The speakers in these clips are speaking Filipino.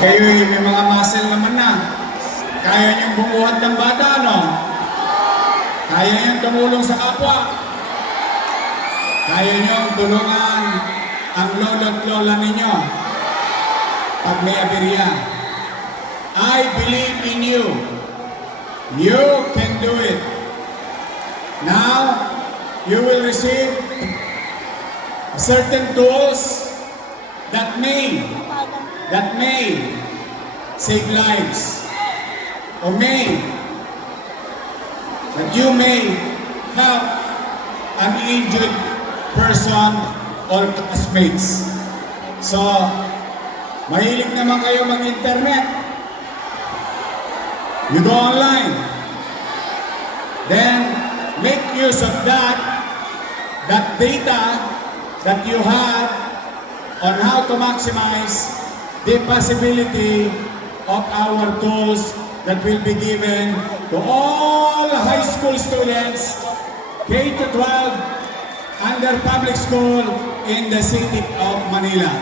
kayo may mga muscle naman na. Kaya niyong bumuhat ng bata, no? Kaya niyong tumulong sa kapwa. Kaya niyong tulungan ang lolo't lola ninyo pag may aberya. I believe in you. You can do it. Now, you will receive certain tools that may, that may save lives. Or may, that you may help an injured person or classmates. So, mahilig naman kayo mag-internet. You go online. Then, make use of that, that data that you have on how to maximize the possibility of our tools that will be given to all high school students, K to 12, under public school in the city of Manila.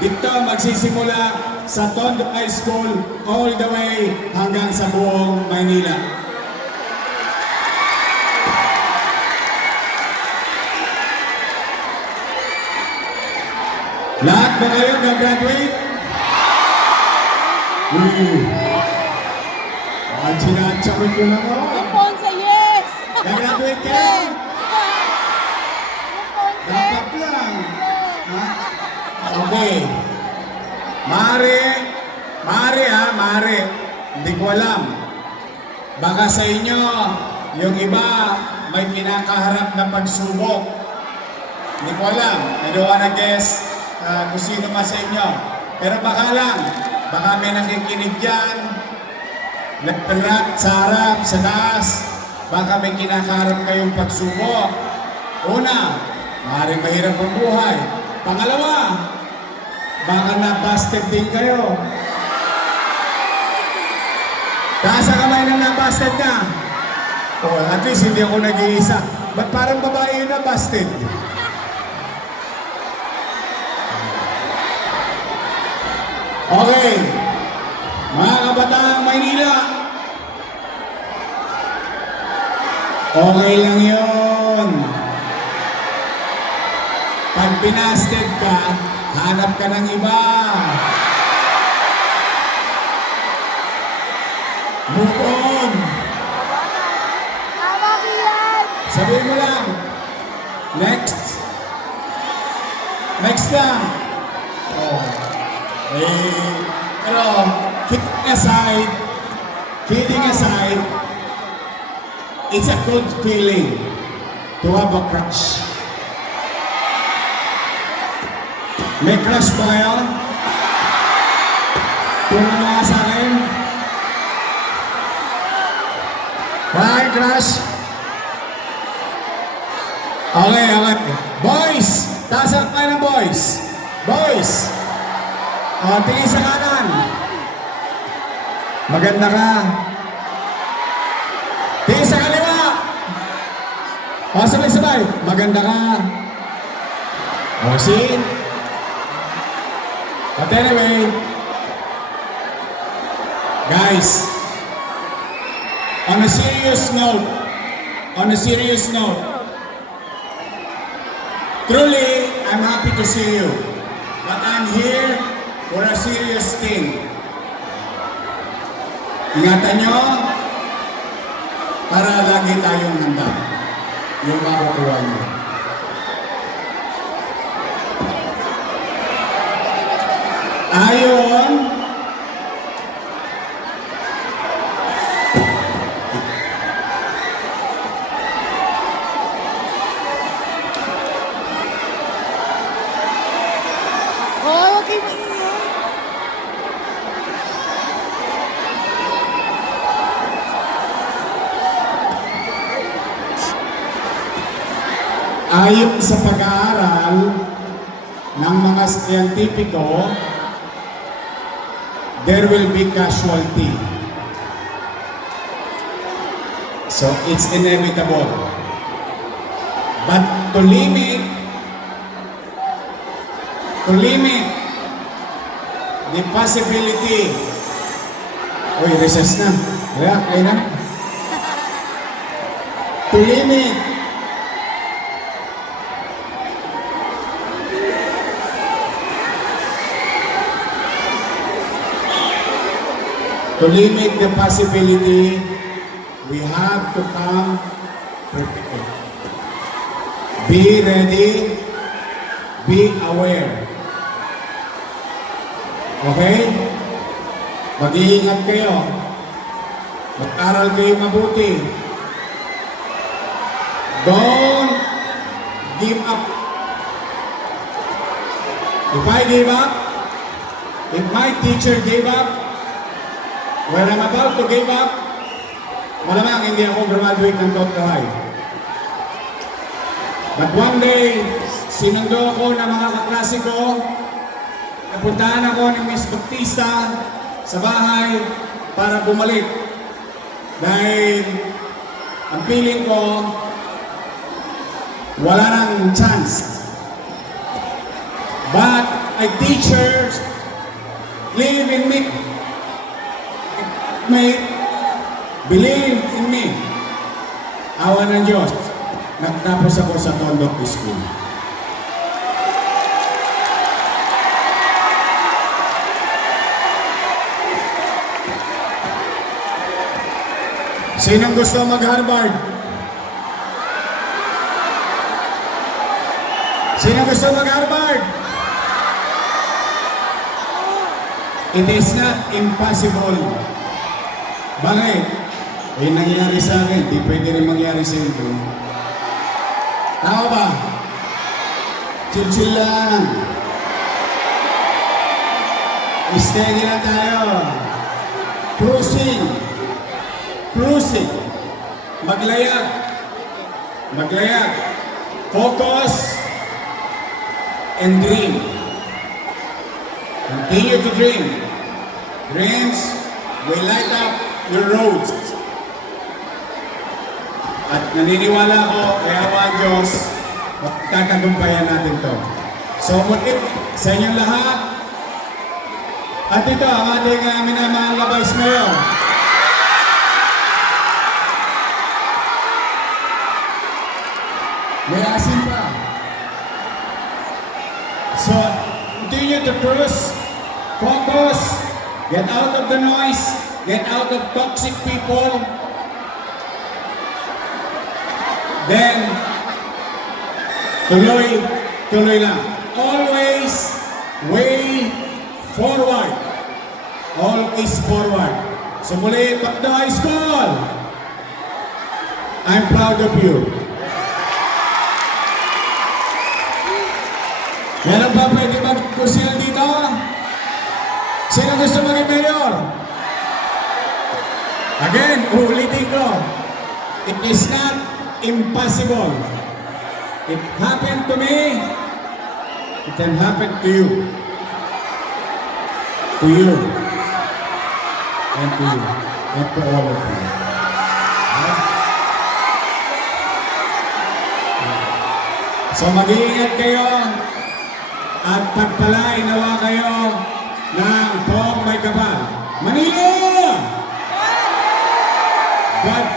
Dito magsisimula sa Tondo High School all the way hanggang sa buong Maynila. Lahat ba kayo nag-graduate? Uy! Ang sinatsakin ko lang ako. Yung Ponce, yes! Nag-graduate kayo? Yes! Yung Ponce, Dapat lang. Ha? Okay. Mare, mare ha, mare. Hindi ko alam. Baka sa inyo, yung iba may kinakaharap na pagsubok. Hindi ko alam. I don't wanna guess uh, kung sino man sa inyo. Pero baka lang, baka may nakikinig dyan, nagparat sa harap, sa taas, baka may kinakaharap kayong pagsubok. Una, maaaring mahirap ang buhay. Pangalawa, baka na-busted din kayo. Taas ang kamay na na-busted ka. Oh, at least hindi ako nag-iisa. Ba't parang babae na busted? Okay. Mga kabataang Maynila. Okay lang yun. Pag binasted ka, hanap ka ng iba. Move on. Sabihin mo lang. Next. Next lang. Eh, pero, kidding aside, kidding aside, it's a good feeling to have a crush. May crush ba kayo? Mo nga sa akin. Hi, crush. Okay, okay. Boys! Taas ang kayo ng boys. Boys! O, tingin sa kanan. Maganda ka. Tingin sa kaliwa. O, sabay-sabay. Maganda ka. O, see? But anyway, guys, on a serious note, on a serious note, truly, I'm happy to see you. But I'm here for a serious thing. Ingatan nyo, para lagi tayong handa. Yung makukuha nyo. Ayon, ayon sa pag-aaral ng mga scientifico, there will be casualty. So it's inevitable. But to limit, to limit the possibility. Uy, recess na. Kaya, kaya na. To limit To limit the possibility, we have to come prepared. Be ready, be aware. Okay? Mag-iingat kayo. Mag-aral kayo mabuti. Don't give up. If I give up, if my teacher gave up, when I'm about to give up, malamang hindi ako graduate ng Dr. High. But one day, sinundo ako ng mga kaklase napuntahan ako ni Miss Baptista sa bahay para bumalik. Dahil ang feeling ko, wala nang chance. But my teachers live in me. May believe in me. Awa ng Diyos. Nagtapos ako sa Tondok School. Sinong gusto mag-Harvard? Sino gusto mag-Harvard? It is not impossible. Bakit? Eh, nangyari sa akin. Di pwede rin mangyari sa iyo. Tama ba? Chill-chill lang. Steady lang tayo. Cruising. Cruising. Maglayag. Maglayag. Focus and dream. Continue to dream. Dreams will light up your roads. At naniniwala ako, kaya awa ang Diyos, magkakagumpayan natin to. So muli, sa inyong lahat, at ito ang ating uh, minamahal na Vice Mayor. May asin pa. So, continue to cruise, focus, get out of the noise, get out of toxic people. Then, tuloy, tuloy lang. Always way forward. Always forward. So muli, Pagdo High School, I'm proud of you. Meron ba pwede mag-kursil dito? Sino gusto maging mayor? Again, uulitin ko. It is not impossible. It happened to me. It can happen to you. To you. And to you. And to all of you. So mag-iingat kayo at pagpalain nawa kayo ng poong may kapal. Manila!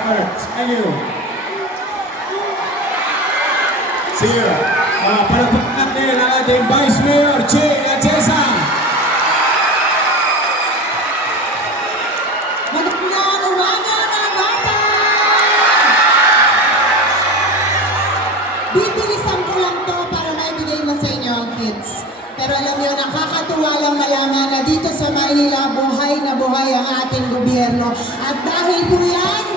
First. Thank you. You. Uh, para po natin ang ating Vice Mayor, mga bata! Bibilisan ko lang to para maibigay mo sa ang kids. Pero alam niyo, nakakatuwa lang na dito sa Maynila, buhay na buhay ang ating gobyerno. At dahil po yan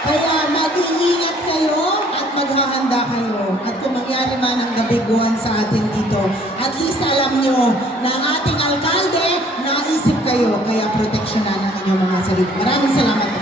Kaya mag-iingat kayo at maghahanda kayo. At kung mangyari man ang gabiguan sa atin dito, at least alam nyo na ang ating alkalde, naisip kayo, kaya proteksyonan ang inyong mga sarili. Maraming salamat.